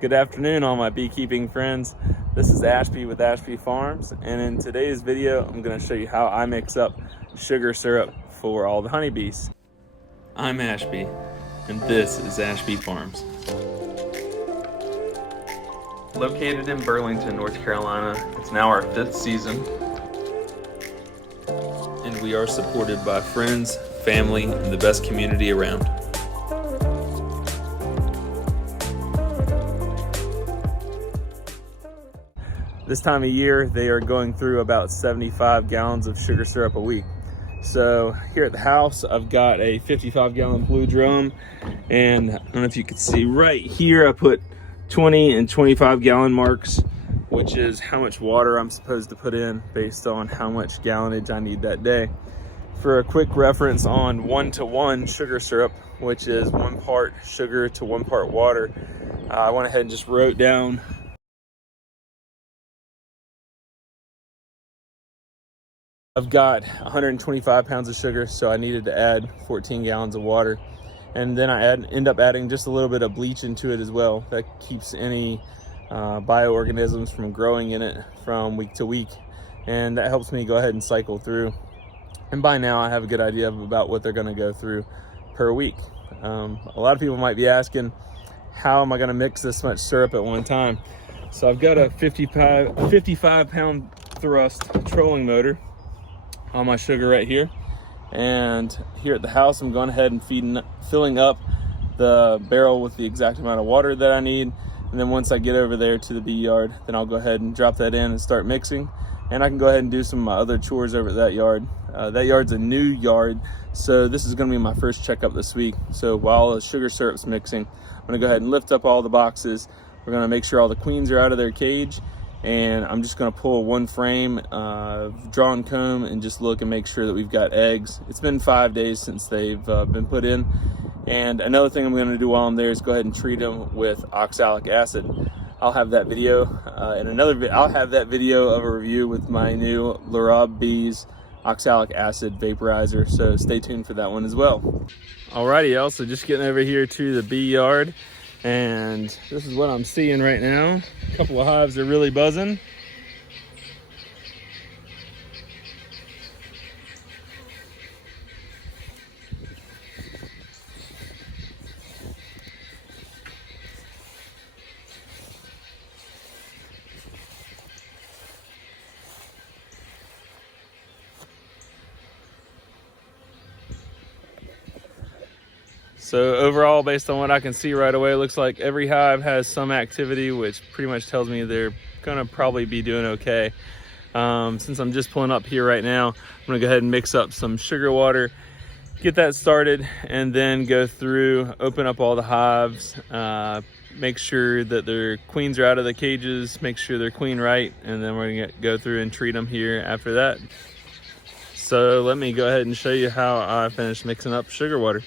Good afternoon, all my beekeeping friends. This is Ashby with Ashby Farms, and in today's video I'm going to show you how I mix up sugar syrup for all the honeybees. I'm Ashby, and this is Ashby Farms. Located in Burlington, North Carolina, it's now our 5th season, and we are supported by friends, family, and the best community around. This time of year, they are going through about 75 gallons of sugar syrup a week. So here at the house, I've got a 55-gallon blue drum, and I don't know if you can see right here, I put 20 and 25-gallon marks, which is how much water I'm supposed to put in based on how much gallonage I need that day. For a quick reference on 1-to-1 sugar syrup, which is 1 part sugar to 1 part water, I went ahead and just wrote down I've got 125 pounds of sugar, so I needed to add 14 gallons of water. And then I end up adding just a little bit of bleach into it as well. That keeps any bioorganisms from growing in it from week to week. And that helps me go ahead and cycle through. And by now I have a good idea of about what they're gonna go through per week. A lot of people might be asking, how am I gonna mix this much syrup at one time? So I've got a 55 pound thrust trolling motor on my sugar right here, and here at the house I'm going ahead and filling up the barrel with the exact amount of water that I need. And then once I get over there to the bee yard, then I'll go ahead and drop that in and start mixing, and I can go ahead and do some of my other chores over at that yard. That yard's a new yard, so this is going to be my first checkup this week. So while the sugar syrup's mixing, I'm going to go ahead and lift up all the boxes. We're going to make sure all the queens are out of their cage, and I'm just going to pull one frame of drawn comb and just look and make sure that we've got eggs. It's been 5 days since they've been put in. And another thing I'm going to do while I'm there is go ahead and treat them with oxalic acid. I'll have that video I'll have that video of a review with my new Larab Bees oxalic acid vaporizer, so stay tuned for that one as well. Alrighty, y'all, so just getting over here to the bee yard, and this is what I'm seeing right now. A couple of hives are really buzzing. So overall, based on what I can see right away, it looks like every hive has some activity, which pretty much tells me they're gonna probably be doing okay. Since I'm just pulling up here right now, I'm gonna go ahead and mix up some sugar water, get that started, and then go through, open up all the hives, make sure that their queens are out of the cages, make sure they're queen right, and then we're gonna go through and treat them here after that. So let me go ahead and show you how I finished mixing up sugar water.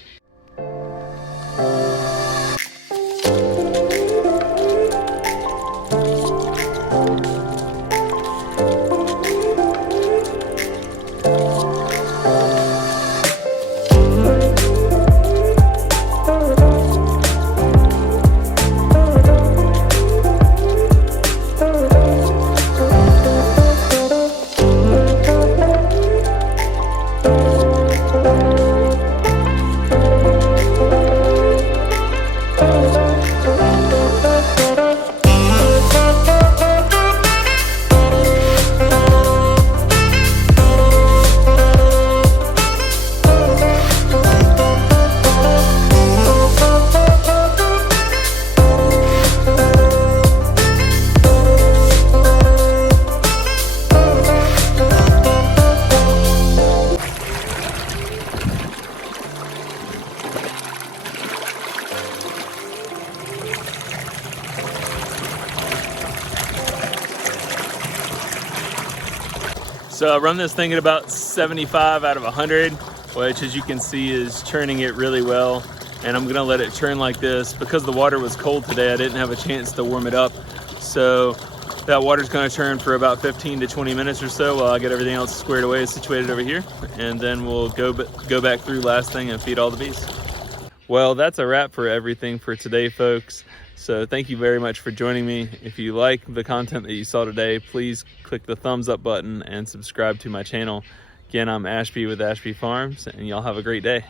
So I run this thing at about 75 out of 100, which as you can see is churning it really well. And I'm gonna let it churn like this. Because the water was cold today, I didn't have a chance to warm it up. So that water's gonna churn for about 15 to 20 minutes or so while I get everything else squared away, situated over here. And then we'll go back through last thing and feed all the bees. Well, that's a wrap for everything for today, folks. So thank you very much for joining me. If you like the content that you saw today, please click the thumbs up button and subscribe to my channel. Again, I'm Ashby with Ashby Farms, and y'all have a great day.